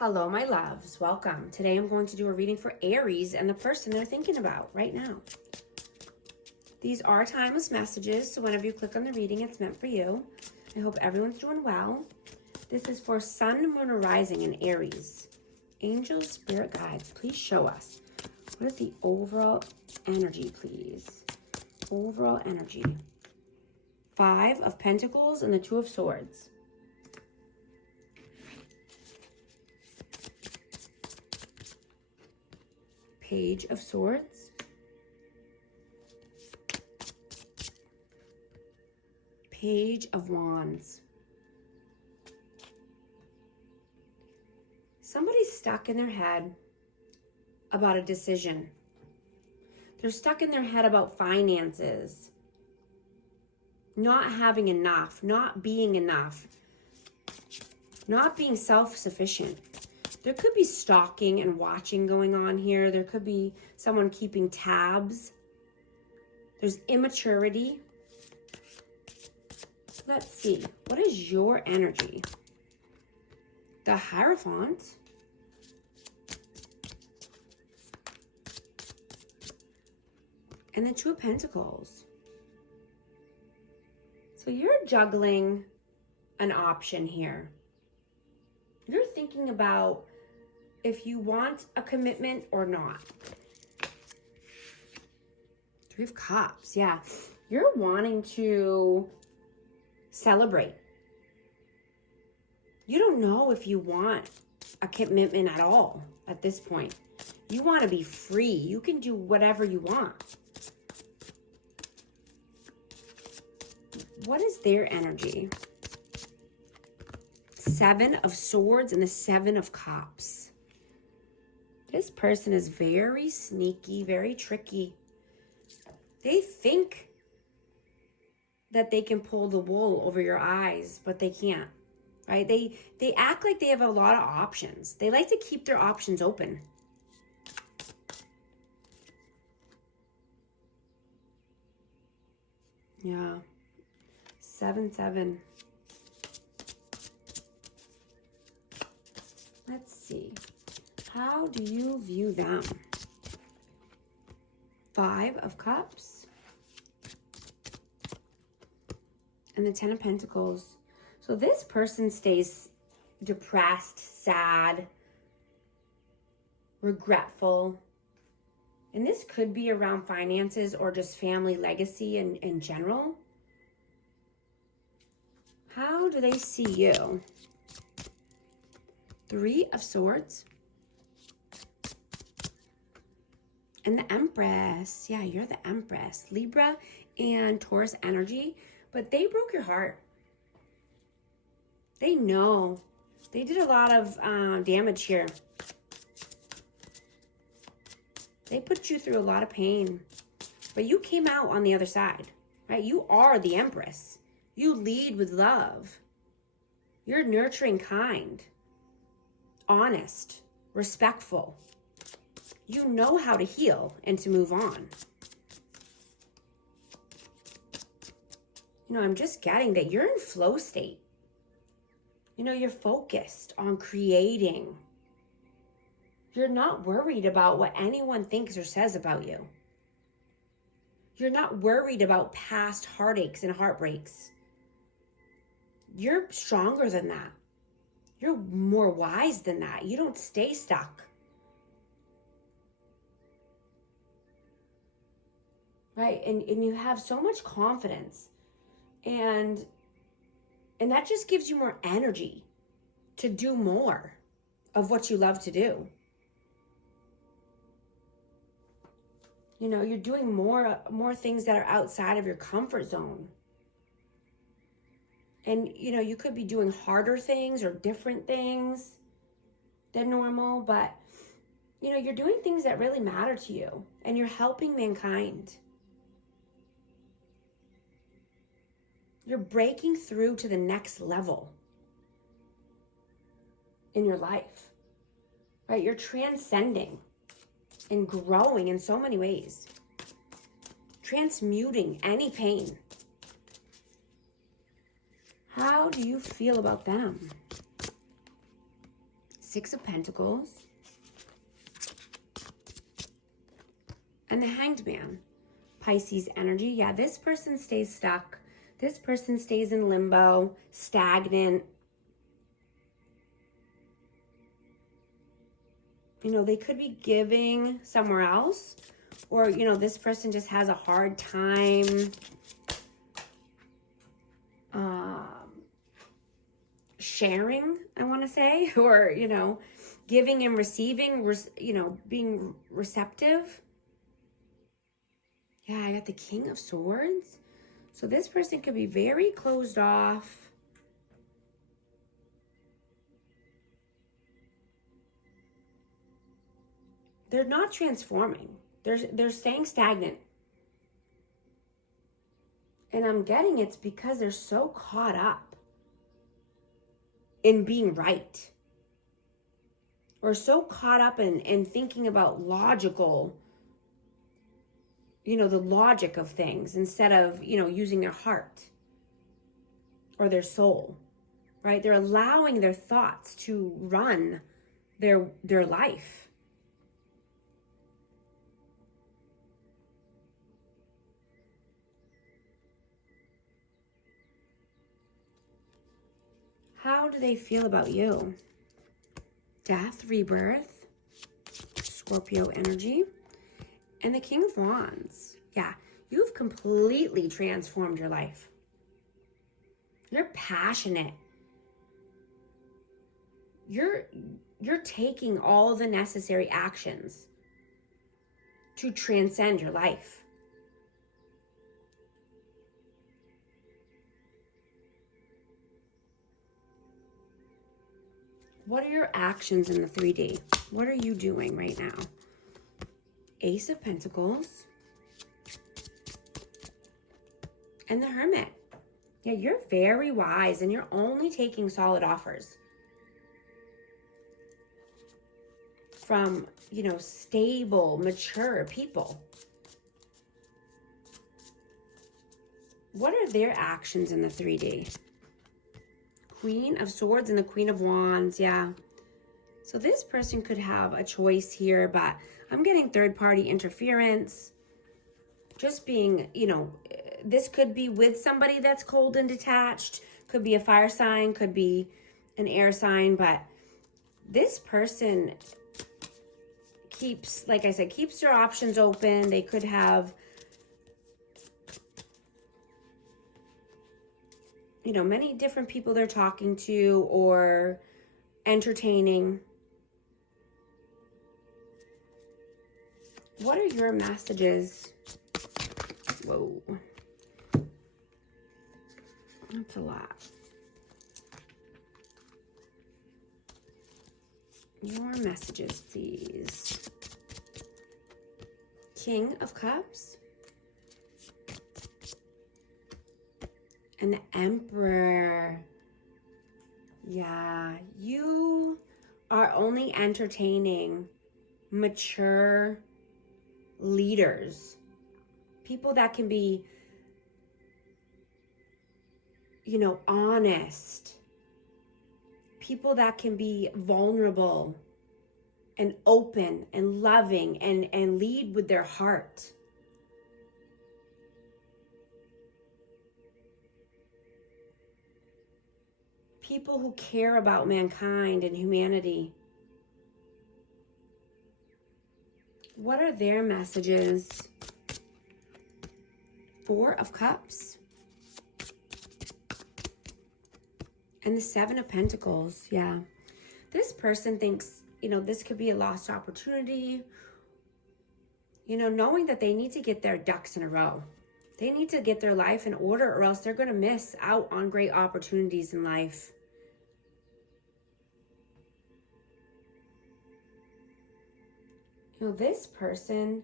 Hello, my loves. Welcome. Today I'm going to do a reading for Aries and the person they're thinking about right now. These are timeless messages, so whenever you click on the reading, it's meant for you. I hope everyone's doing well. This is for Sun, Moon, or Rising in Aries. Angels, Spirit Guides, please show us. What is the overall energy, please? Overall energy. 5 of Pentacles and the 2 of Swords. Page of Swords, Page of Wands. Somebody's stuck in their head about a decision. They're stuck in their head about finances, not having enough, not being enough, not being self-sufficient. There could be stalking and watching going on here. There could be someone keeping tabs. There's immaturity. Let's see. What is your energy? The Hierophant. And the 2 of Pentacles. So you're juggling an option here. You're thinking about if you want a commitment or not. 3 of Cups, yeah. You're wanting to celebrate. You don't know if you want a commitment at all at this point. You want to be free. You can do whatever you want. What is their energy? 7 of Swords and the 7 of Cups. This person is very sneaky, very tricky. They think that they can pull the wool over your eyes, but they can't, right? They act like they have a lot of options. They like to keep their options open. Yeah. 7-7. Let's see. How do you view them? 5 of Cups. And the 10 of Pentacles. So this person stays depressed, sad, regretful. And this could be around finances or just family legacy in general. How do they see you? 3 of Swords. And the Empress. Yeah, you're the Empress. Libra and Taurus energy. But they broke your heart. They know. They did a lot of damage here. They put you through a lot of pain. But you came out on the other side, right? You are the Empress. You lead with love. You're nurturing, kind, honest, respectful. You know how to heal and to move on. You know, I'm just getting that you're in flow state. You know, you're focused on creating. You're not worried about what anyone thinks or says about you. You're not worried about past heartaches and heartbreaks. You're stronger than that. You're more wise than that. You don't stay stuck. Right? And you have so much confidence. And that just gives you more energy to do more of what you love to do. You know, you're doing more things that are outside of your comfort zone. And, you know, you could be doing harder things or different things than normal, but, you know, you're doing things that really matter to you and you're helping mankind. You're breaking through to the next level in your life, right? You're transcending and growing in so many ways. Transmuting any pain. How do you feel about them? Six of Pentacles. And the Hanged Man. Pisces energy. Yeah, this person stays stuck. This person stays in limbo, stagnant. You know, they could be giving somewhere else, or, you know, this person just has a hard time sharing, I want to say, or, you know, giving and receiving, you know, being receptive. Yeah, I got the King of Swords. So this person could be very closed off. They're not transforming. They're staying stagnant. And I'm getting it's because they're so caught up in being right. Or so caught up in thinking about logical, you know, the logic of things instead of, you know, using their heart or their soul, right? They're allowing their thoughts to run their life. How do they feel about you? Death, rebirth, Scorpio energy, and the King of Wands. Yeah, you've completely transformed your life. You're passionate. You're taking all the necessary actions to transcend your life. What are your actions in the 3D? What are you doing right now? Ace of Pentacles. And the Hermit. Yeah, you're very wise and you're only taking solid offers from, you know, stable, mature people. What are their actions in the 3D? Queen of Swords and the Queen of Wands, yeah. So this person could have a choice here, but I'm getting third-party interference. Just being, you know, this could be with somebody that's cold and detached. Could be a fire sign, could be an air sign, but this person keeps, like I said, keeps their options open. They could have, you know, many different people they're talking to or entertaining. What are your messages? Whoa. That's a lot. Your messages, please. King of Cups. And the Emperor. Yeah, you are only entertaining mature leaders. People that can be, you know, honest. People that can be vulnerable and open and loving and lead with their heart. People who care about mankind and humanity. What are their messages? Four of Cups. And the Seven of Pentacles, yeah. This person thinks, you know, this could be a lost opportunity. You know, knowing that they need to get their ducks in a row. They need to get their life in order or else they're going to miss out on great opportunities in life. You know, this person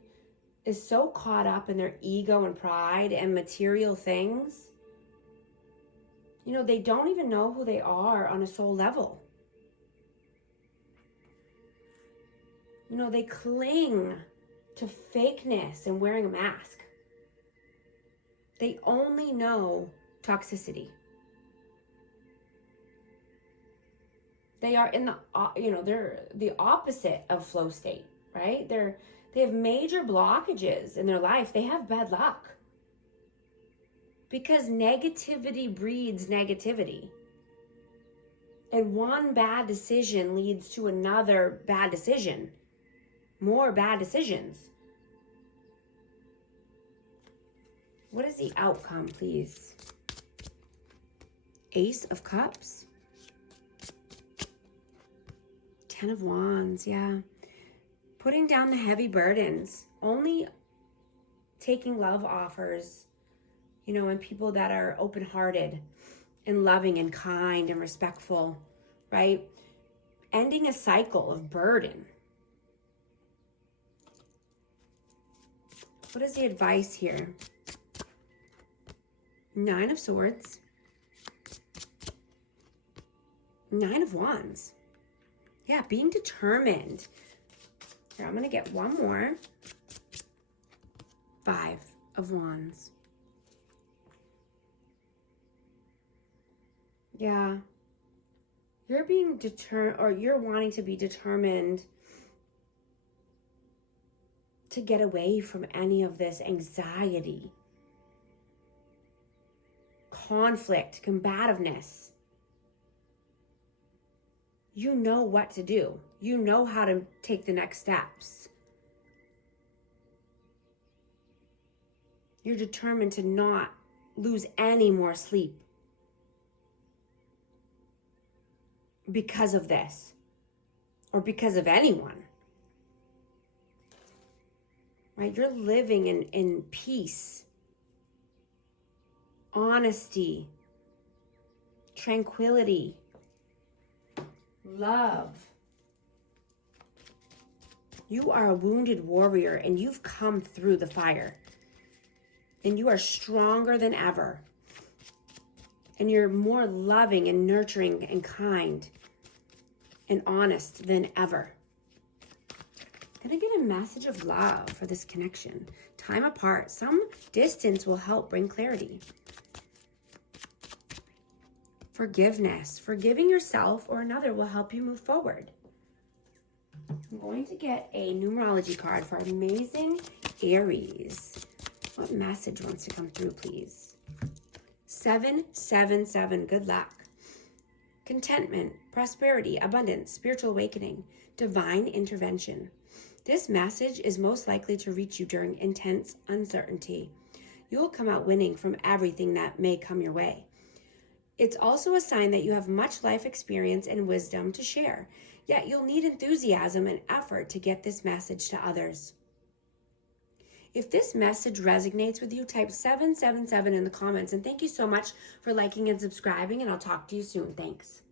is so caught up in their ego and pride and material things. You know, they don't even know who they are on a soul level. You know, they cling to fakeness and wearing a mask. They only know toxicity. They are in the, they're the opposite of flow state, right? They have major blockages in their life. They have bad luck. Because negativity breeds negativity. And one bad decision leads to another bad decision. More bad decisions. What is the outcome, please? Ace of Cups. 10 of Wands, yeah. Putting down the heavy burdens. Only taking love offers, and people that are open-hearted and loving and kind and respectful, right? Ending a cycle of burden. What is the advice here? 9 of Swords. 9 of Wands. Yeah, being determined. Here, I'm going to get one more. 5 of Wands. Yeah. You're being determined, or you're wanting to be determined to get away from any of this anxiety, conflict, combativeness. You know what to do. You know how to take the next steps. You're determined to not lose any more sleep because of this or because of anyone. Right? You're living in peace, honesty, tranquility, love. You are a wounded warrior and you've come through the fire. And you are stronger than ever. And you're more loving and nurturing and kind and honest than ever. I'm going to get a message of love for this connection. Time apart. Some distance will help bring clarity. Forgiveness. Forgiving yourself or another will help you move forward. I'm going to get a numerology card for amazing Aries. What message wants to come through, please? 777. Good luck. Contentment, prosperity, abundance, spiritual awakening, divine intervention. This message is most likely to reach you during intense uncertainty. You will come out winning from everything that may come your way. It's also a sign that you have much life experience and wisdom to share, yet you'll need enthusiasm and effort to get this message to others. If this message resonates with you, type 777 in the comments. And thank you so much for liking and subscribing, and I'll talk to you soon. Thanks.